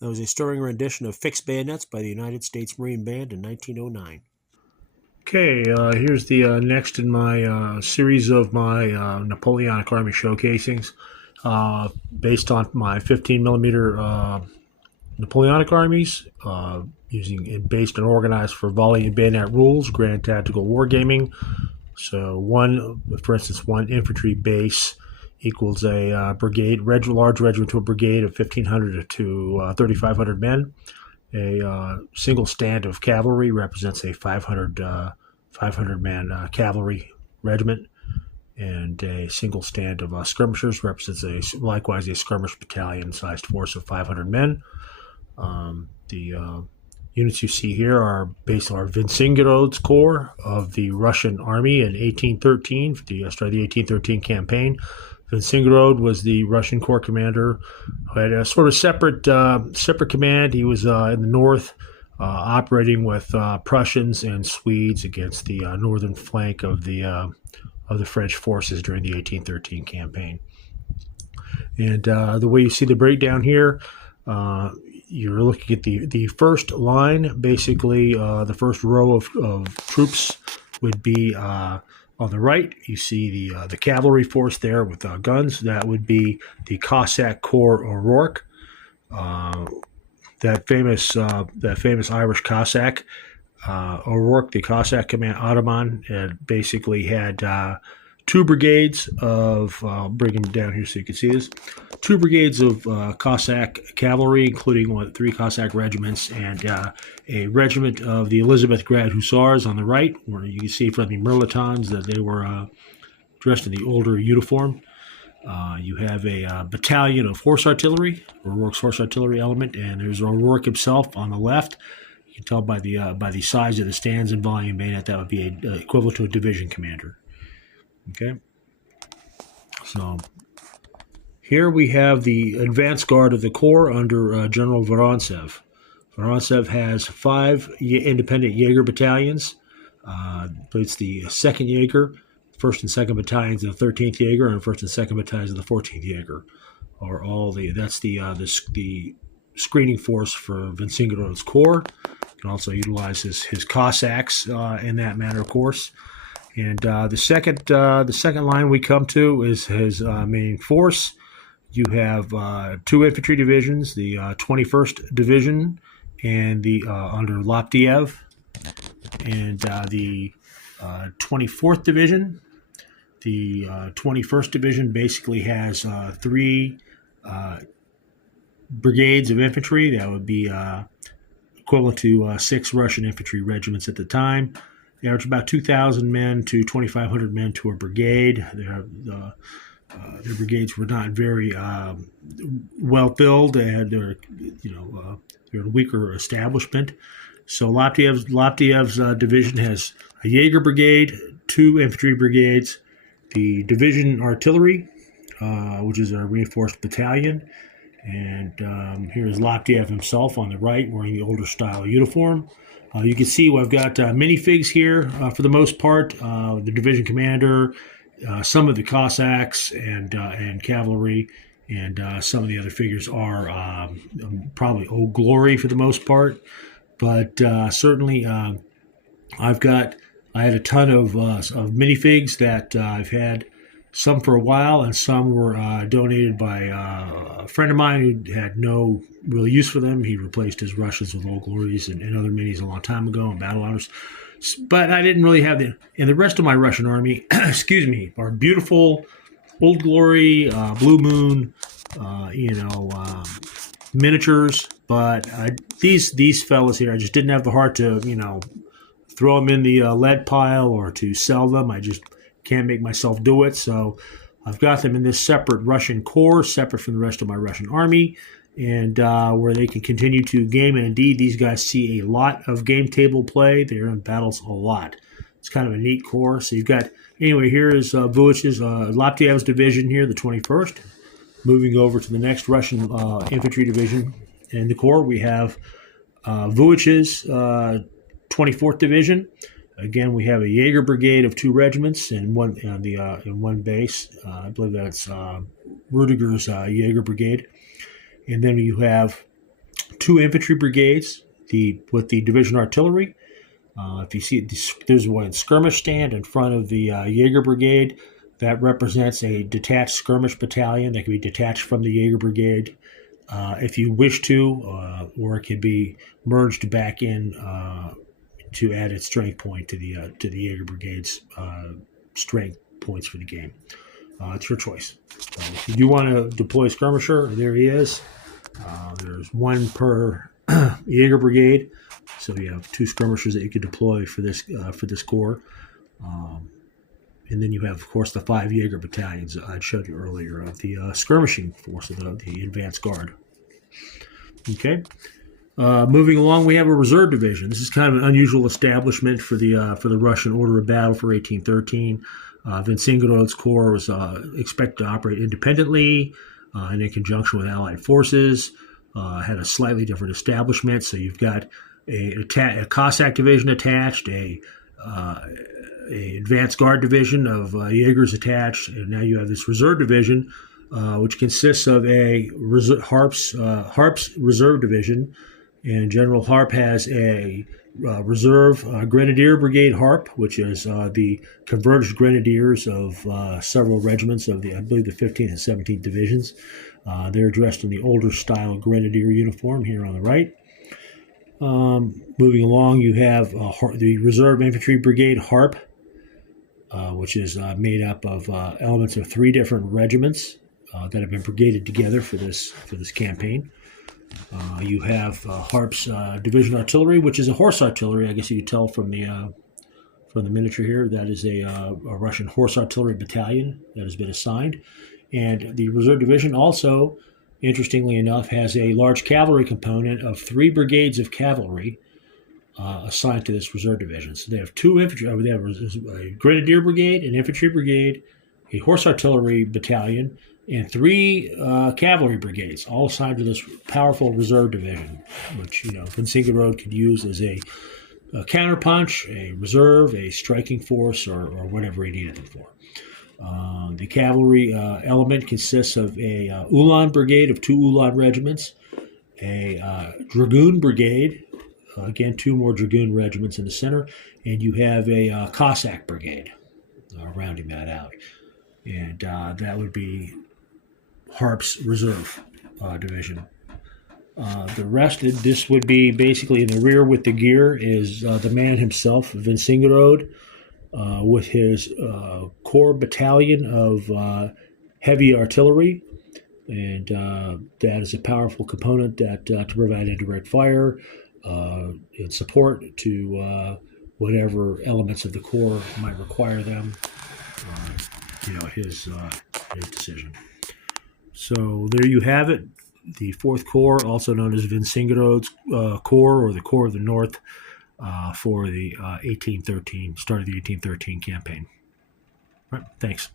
That was a stirring rendition of Fixed Bayonets by the United States Marine Band in 1909. Okay, here's the next in my series of my Napoleonic Army showcasings, based on my 15 millimeter Napoleonic armies, based and organized for volley and bayonet rules, grand tactical wargaming. So for instance, one infantry base equals a brigade, large regimental brigade of 1,500 to 3,500 men. A single stand of cavalry represents a 500-man cavalry regiment, and a single stand of skirmishers represents likewise a skirmish battalion-sized force of 500 men. The units you see here are based on Winzingerode's Corps of the Russian Army in 1813, for the start of the 1813 campaign. Winzingerode was the Russian Corps commander who had a sort of separate command. He was in the north, operating with Prussians and Swedes against the northern flank of the French forces during the 1813 campaign. And the way you see the breakdown here, you're looking at the first line. Basically, the first row of troops would be on the right. You see the cavalry force there with guns. That would be the Cossack Corps O'Rourke. That famous Irish Cossack O'Rourke, the Cossack command Ataman, basically had two brigades of, I'll bring them down here so you can see this, two brigades of Cossack cavalry, including 3 Cossack regiments, and a regiment of the Elizabeth-Grad Hussars on the right, where you can see from the Mirlitons that they were dressed in the older uniform. You have a battalion of horse artillery, O'Rourke's horse artillery element, and there's O'Rourke himself on the left. You can tell by the size of the stands and volume bayonet that would be equivalent to a division commander. Okay, so here we have the advance guard of the Corps under General Vorontsov. Vorontsov has 5 independent Jager battalions. It's the 2nd Jager, 1st and 2nd battalions of the 13th Jager, and 1st and 2nd battalions of the 14th Jager. That's the screening force for Winzingerode's Corps. You can also utilize his Cossacks in that manner, of course. And the second line we come to is his main force. You have 2 infantry divisions, the 21st Division and the under Laptiev, and the 24th Division. The 21st Division basically has 3 brigades of infantry. That would be equivalent to 6 Russian infantry regiments at the time. They average about 2,000 men to 2,500 men to a brigade. Their brigades were not very well filled. They're a weaker establishment. So Laptiev's division has a Jager brigade, 2 infantry brigades, the division artillery, which is a reinforced battalion, and here's Laptiev himself on the right, wearing the older style uniform. You can see I've got minifigs here for the most part. The division commander, some of the Cossacks and cavalry, and some of the other figures are probably Old Glory for the most part. But certainly, I had a ton of minifigs that I've had, some for a while, and some were donated by a friend of mine who had no real use for them. He replaced his Russians with Old Glories and other minis a long time ago, and battle honors. But I didn't really have them. And the rest of my Russian army, excuse me, are beautiful Old Glory, Blue Moon, miniatures. But these fellas here, I just didn't have the heart to, throw them in the lead pile or to sell them. I just can't make myself do it. So I've got them in this separate Russian corps, separate from the rest of my Russian army, and where they can continue to game. And indeed, these guys see a lot of game table play. They're in battles a lot. It's kind of a neat corps. So you've got, anyway, here is Vuich's, Laptiev's division here, the 21st. Moving over to the next Russian infantry division in the corps, we have Vuich's 24th division. Again, we have a Jager brigade of 2 regiments in one base. I believe that's Rudiger's Jager brigade. And then you have 2 infantry brigades with the division artillery. If you see, there's one skirmish stand in front of the Jager brigade. That represents a detached skirmish battalion that can be detached from the Jager brigade if you wish to, or it can be merged back in to add its strength point to the Jager brigade's strength points for the game. It's your choice. If you do want to deploy a skirmisher, there he is. There's one per Jager brigade, so you have 2 skirmishers that you could deploy for this corps. And then you have, of course, the 5 Jager battalions I showed you earlier of the skirmishing force of the advanced guard. Okay. Moving along, we have a reserve division. This is kind of an unusual establishment for the Russian order of battle for 1813. Winzingerode's corps was expected to operate independently and in conjunction with Allied forces. Had a slightly different establishment. So you've got a Cossack division attached, a advanced guard division of Jagers attached, and now you have this reserve division, which consists of a Harp's reserve division, and General Harp has a reserve grenadier brigade Harp, which is the converged grenadiers of several regiments of I believe the 15th and 17th divisions. They're dressed in the older style grenadier uniform here on the right. Moving along, you have the reserve infantry brigade Harp, which is made up of elements of 3 different regiments that have been brigaded together for this campaign. You have Harp's division artillery, which is a horse artillery. I guess you could tell from the miniature here. That is a Russian horse artillery battalion that has been assigned. And the reserve division also, interestingly enough, has a large cavalry component of 3 brigades of cavalry assigned to this reserve division. So they have 2 infantry. They have a grenadier brigade, an infantry brigade, a horse artillery battalion, and 3 cavalry brigades, all assigned to this powerful reserve division, which Winzingerode could use as a counterpunch, a reserve, a striking force, or whatever he needed it for. The cavalry element consists of a Ulan brigade of 2 Ulan regiments, a dragoon brigade, again 2 more dragoon regiments in the center, and you have a Cossack brigade rounding that out. And that would be Harp's reserve division. The rest of this would be basically in the rear with the gear is the man himself, Winzingerode, with his corps battalion of heavy artillery, and that is a powerful component that to provide indirect fire and support to whatever elements of the corps might require them. His decision. So there you have it. The 4th Corps, also known as Winzingerode's Corps, or the Corps of the North, for the start of the 1813 campaign. All right, thanks.